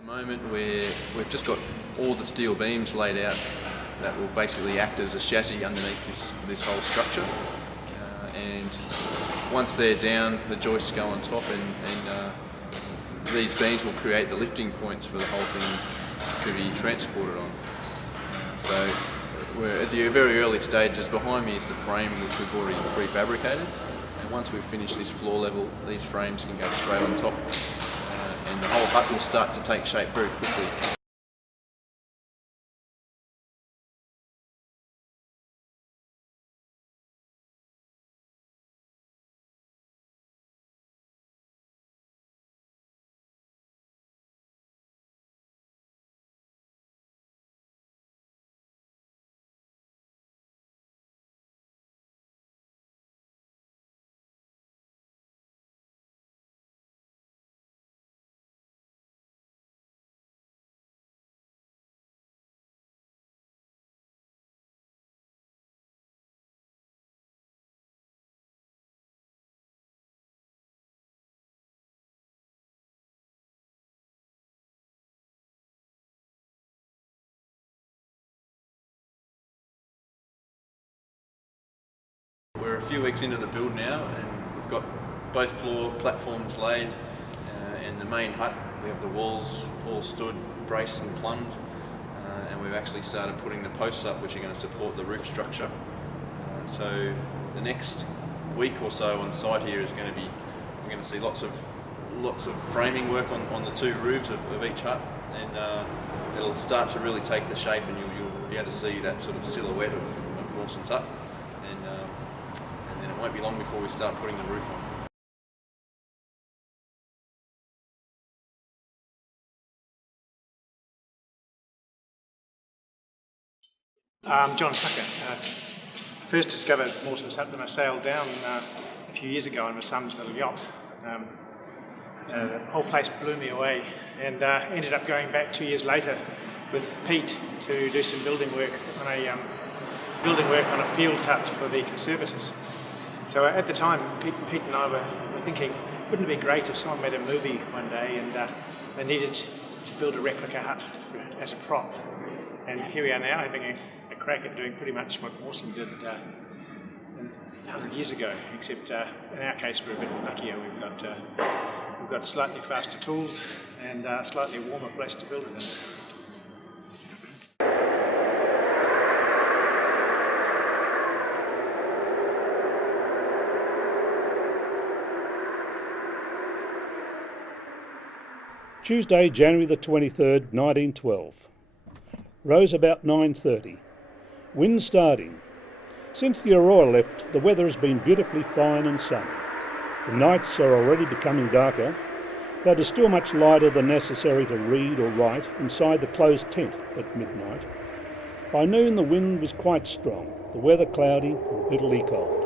At the moment we've just got all the steel beams laid out that will basically act as a chassis underneath this whole structure, and once they're down the joists go on top, and these beams will create the lifting points for the whole thing to be transported on. So we're at the very early stages. Behind me is the frame which we've already prefabricated, and once we've finished this floor level, these frames can go straight on top, and the whole hut will start to take shape very quickly. We're a few weeks into the build now, and we've got both floor platforms laid, and the main hut, we have the walls all stood, braced and plumbed, and we've actually started putting the posts up which are going to support the roof structure. So the next week or so on site here is going to be, we're going to see lots of framing work on the two roofs of each hut, and it'll start to really take the shape, and you'll be able to see that sort of silhouette of Mawsons Hut. And then it won't be long before we start putting the roof on. John Tucker. First discovered Mawsons Hut when I sailed down a few years ago on a Sun's little yacht. The whole place blew me away, and ended up going back 2 years later with Pete to do some building work on a field hut for the conservators. So at the time, Pete and I were thinking, wouldn't it be great if someone made a movie one day and they needed to build a replica hut as a prop. And here we are now having a crack at doing pretty much what Mawson did 100 years ago, except in our case we're a bit luckier. We've got slightly faster tools and a slightly warmer place to build it in. Tuesday, January the 23rd, 1912. Rose about 9:30. Wind starting. Since the aurora left, the weather has been beautifully fine and sunny. The nights are already becoming darker, though it is still much lighter than necessary to read or write inside the closed tent at midnight. By noon the wind was quite strong, the weather cloudy and bitterly cold.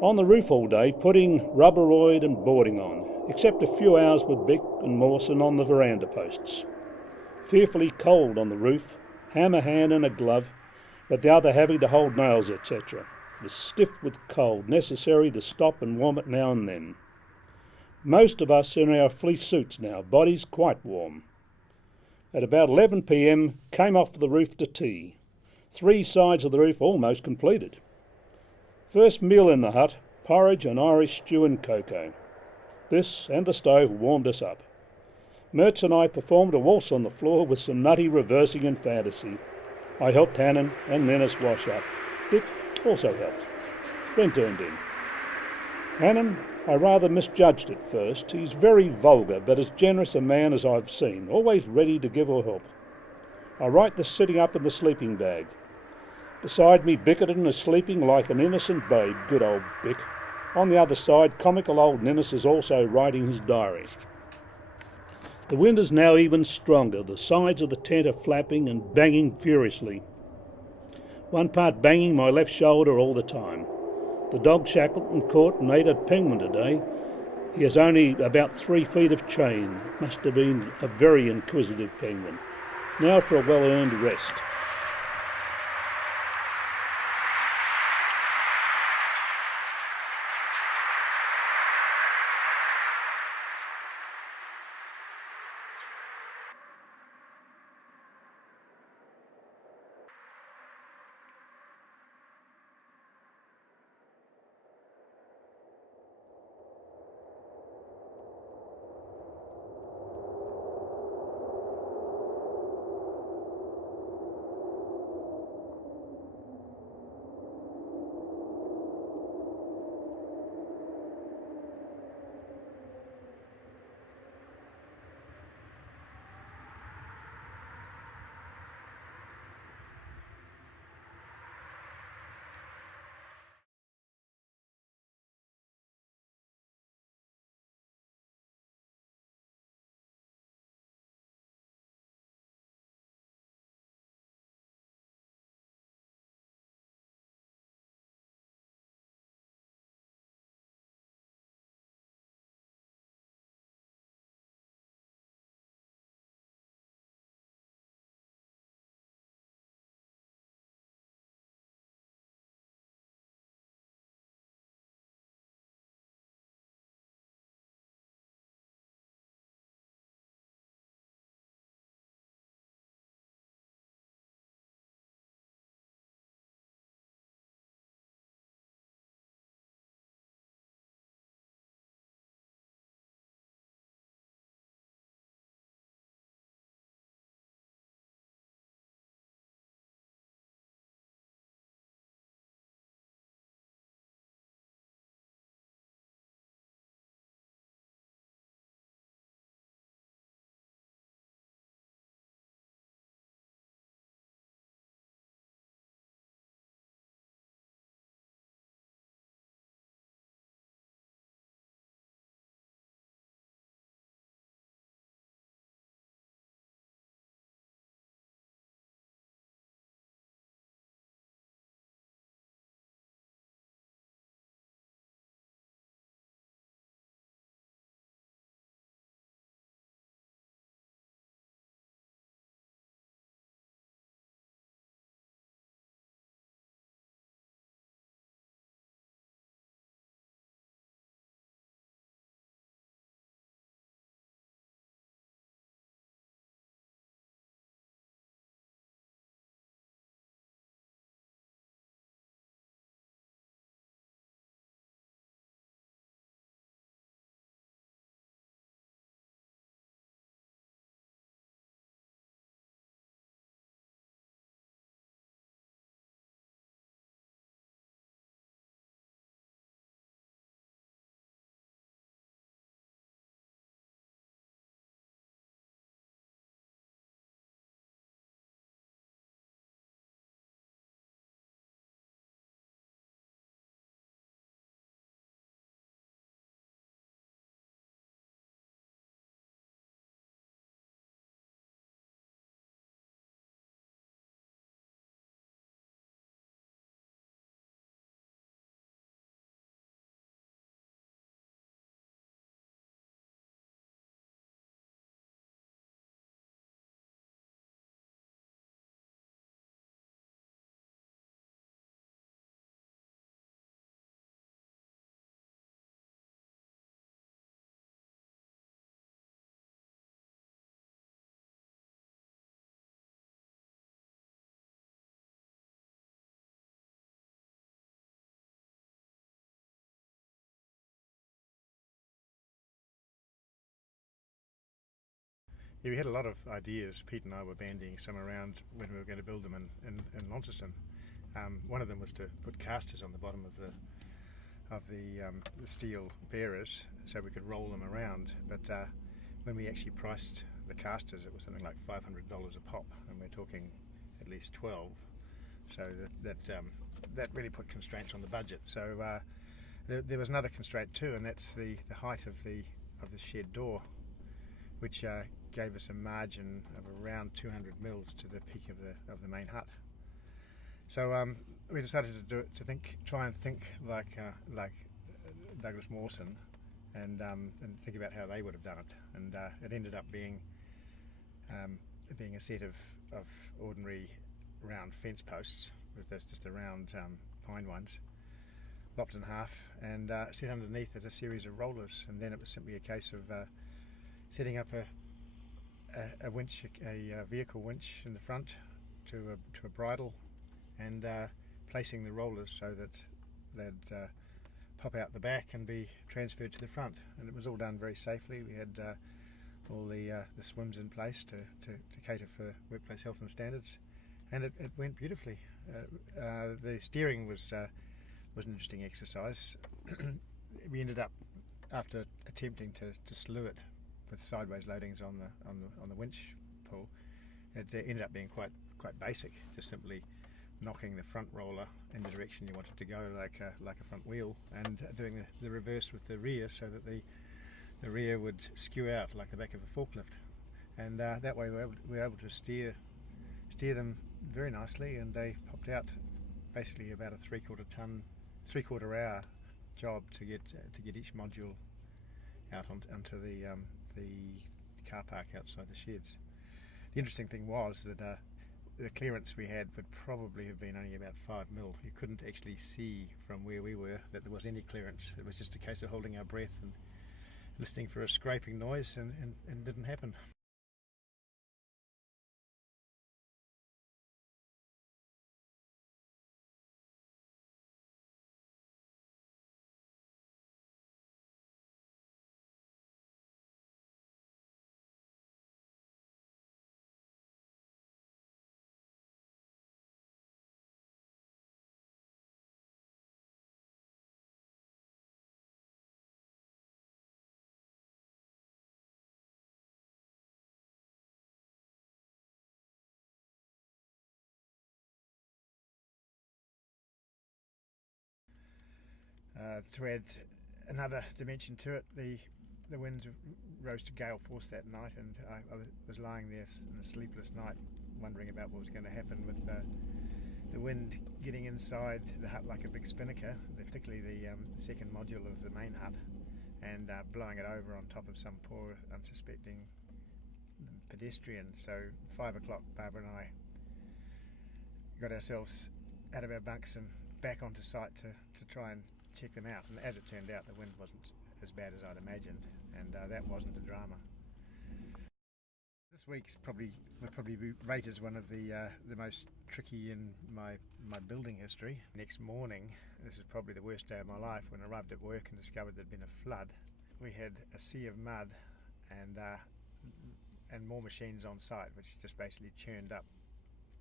On the roof all day, putting rubberoid and boarding on, except a few hours with Bick and Mawson on the veranda posts. Fearfully cold on the roof, hammer hand and a glove, but the other having to hold nails, etc. It was stiff with cold, necessary to stop and warm it now and then. Most of us in our fleece suits now, bodies quite warm. At about 11 p.m, came off the roof to tea. 3 sides of the roof almost completed. First meal in the hut, porridge and Irish stew and cocoa. This and the stove warmed us up. Mertz and I performed a waltz on the floor with some nutty reversing and fantasy. I helped Hannon and Ninnis wash up. Dick also helped. Then turned in. Hannon, I rather misjudged at first. He's very vulgar, but as generous a man as I've seen, always ready to give or help. I write this sitting up in the sleeping bag. Beside me, Bickerton is sleeping like an innocent babe, good old Bick. On the other side, comical old Ninnis is also writing his diary. The wind is now even stronger. The sides of the tent are flapping and banging furiously. One part banging my left shoulder all the time. The dog Shackleton caught and ate a penguin today. He has only about 3 feet of chain. It must have been a very inquisitive penguin. Now for a well-earned rest. Yeah, we had a lot of ideas. Pete and I were bandying some around when we were going to build them in Launceston. One of them was to put casters on the bottom of the steel bearers so we could roll them around. But when we actually priced the casters, it was something like $500 a pop, and we're talking at least 12. So that really put constraints on the budget. So there was another constraint too, and that's the height of the shed door, which gave us a margin of around 200 mils to the peak of the main hut. So we decided to try and think like Douglas Mawson, and think about how they would have done it. And it ended up being a set of ordinary round fence posts with just the round pine ones, lopped in half, and set underneath as a series of rollers. And then it was simply a case of setting up a winch, a vehicle winch in the front to a bridle, and placing the rollers so that they'd pop out the back and be transferred to the front. And it was all done very safely. We had all the swims in place to cater for workplace health and standards, and it went beautifully. The steering was an interesting exercise. We ended up, after attempting to slew it with sideways loadings on the winch pull, it ended up being quite basic, just simply knocking the front roller in the direction you wanted to go, like a front wheel, and doing the reverse with the rear so that the rear would skew out like the back of a forklift, and that way we were able to steer them very nicely, and they popped out basically about a three-quarter hour job to get each module out onto the car park outside the sheds. The interesting thing was that the clearance we had would probably have been only about 5 mil. You couldn't actually see from where we were that there was any clearance. It was just a case of holding our breath and listening for a scraping noise, and it didn't happen. To add another dimension to it, the winds rose to gale force that night, and I was lying there in a sleepless night, wondering about what was going to happen with the wind getting inside the hut like a big spinnaker, particularly the second module of the main hut, and blowing it over on top of some poor unsuspecting pedestrian. So 5 o'clock, Barbara and I got ourselves out of our bunks and back onto site to try and check them out, and as it turned out, the wind wasn't as bad as I'd imagined, and that wasn't a drama. This week's would probably be rated as one of the most tricky in my building history. Next morning, this was probably the worst day of my life, when I arrived at work and discovered there'd been a flood. We had a sea of mud and more machines on site, which just basically churned up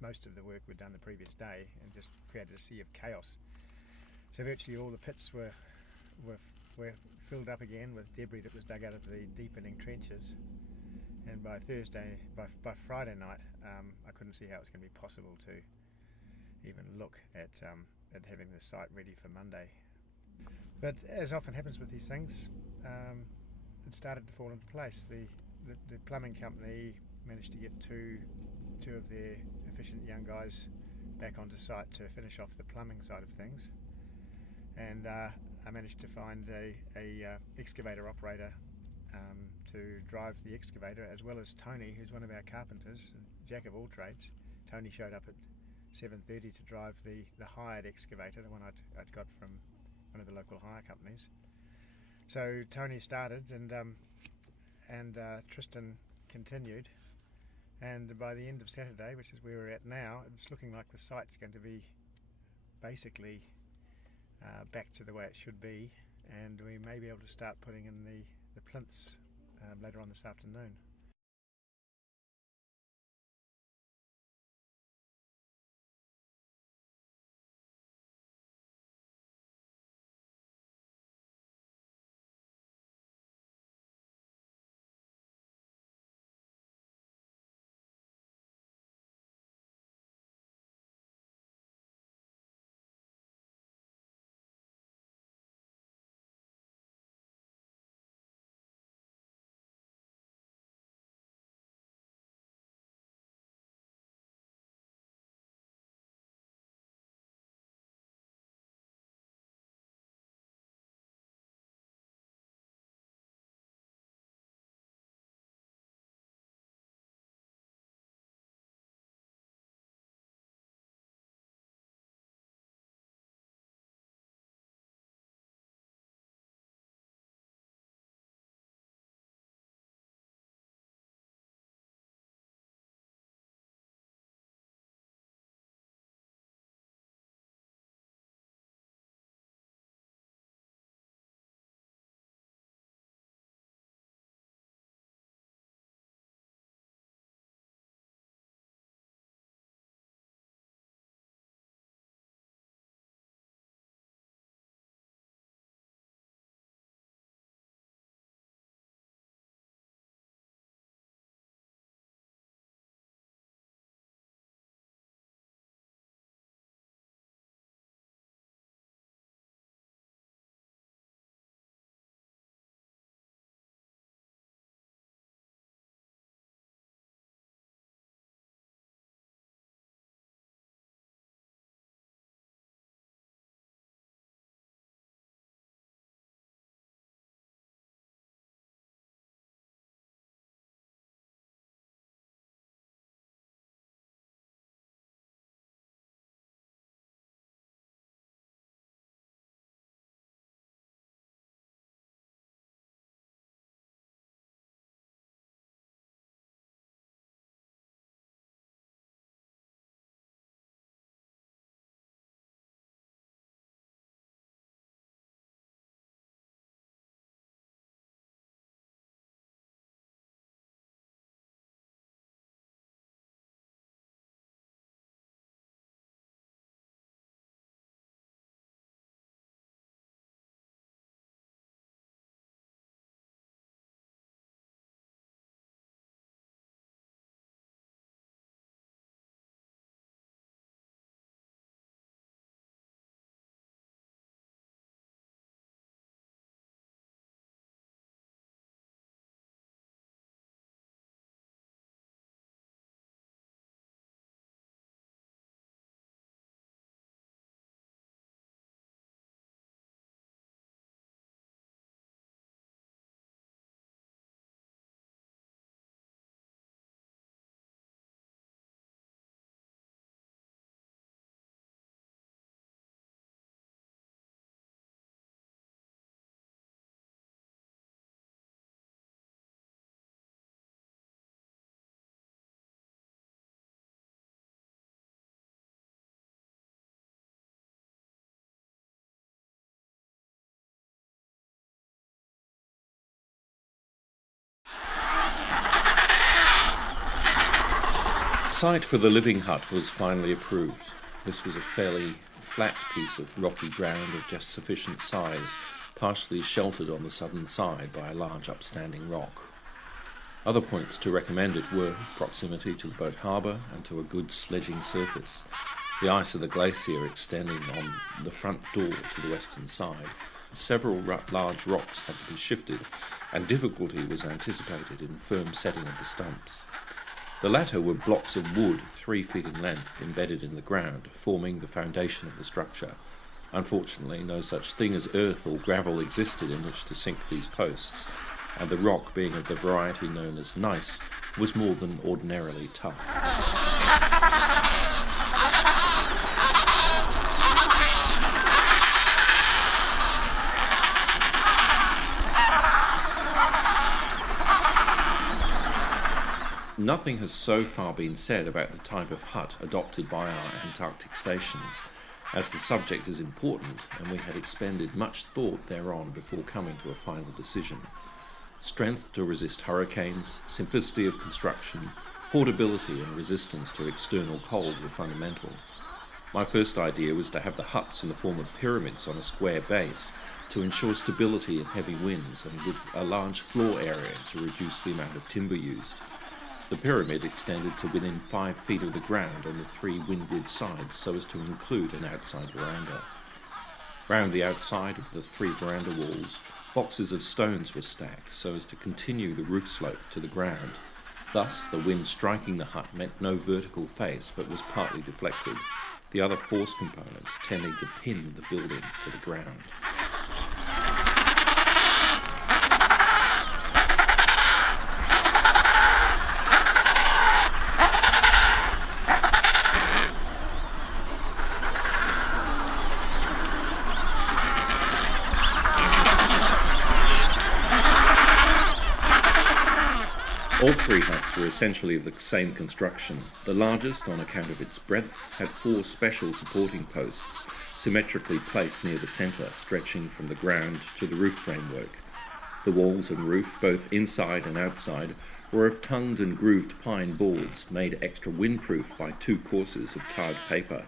most of the work we'd done the previous day and just created a sea of chaos. So virtually all the pits were filled up again with debris that was dug out of the deepening trenches. And by Friday night, I couldn't see how it was going to be possible to even look at having the site ready for Monday. But as often happens with these things, it started to fall into place. The plumbing company managed to get two of their efficient young guys back onto site to finish off the plumbing side of things, and I managed to find a excavator operator to drive the excavator, as well as Tony, who's one of our carpenters, jack of all trades. Tony showed up at 7:30 to drive the hired excavator, the one I'd got from one of the local hire companies. So Tony started, and Tristan continued, and by the end of Saturday, which is where we're at now, it's looking like the site's going to be basically back to the way it should be, and we may be able to start putting in the plinths later on this afternoon. site for the living hut was finally approved. This was a fairly flat piece of rocky ground of just sufficient size, partially sheltered on the southern side by a large upstanding rock. Other points to recommend it were proximity to the boat harbour and to a good sledging surface, the ice of the glacier extending on the front door to the western side. Several large rocks had to be shifted, and difficulty was anticipated in firm setting of the stumps. The latter were blocks of wood 3 feet in length embedded in the ground, forming the foundation of the structure. Unfortunately, no such thing as earth or gravel existed in which to sink these posts, and the rock, being of the variety known as gneiss, was more than ordinarily tough. Nothing has so far been said about the type of hut adopted by our Antarctic stations, as the subject is important and we had expended much thought thereon before coming to a final decision. Strength to resist hurricanes, simplicity of construction, portability and resistance to external cold were fundamental. My first idea was to have the huts in the form of pyramids on a square base to ensure stability in heavy winds and with a large floor area to reduce the amount of timber used. The pyramid extended to within 5 feet of the ground on the 3 windward sides so as to include an outside veranda. Round the outside of the 3 veranda walls, boxes of stones were stacked so as to continue the roof slope to the ground. Thus, the wind striking the hut meant no vertical face but was partly deflected, the other force components tending to pin the building to the ground. All 3 huts were essentially of the same construction. The largest, on account of its breadth, had 4 special supporting posts, symmetrically placed near the centre, stretching from the ground to the roof framework. The walls and roof, both inside and outside, were of tongued and grooved pine boards, made extra windproof by 2 courses of tarred paper.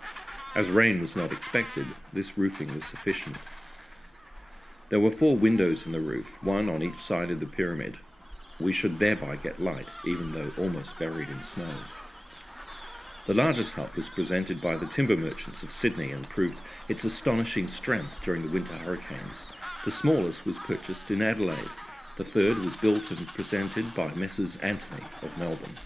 As rain was not expected, this roofing was sufficient. There were 4 windows in the roof, 1 on each side of the pyramid. We should thereby get light, even though almost buried in snow. The largest hut was presented by the timber merchants of Sydney and proved its astonishing strength during the winter hurricanes. The smallest was purchased in Adelaide. The third was built and presented by Messrs. Anthony of Melbourne.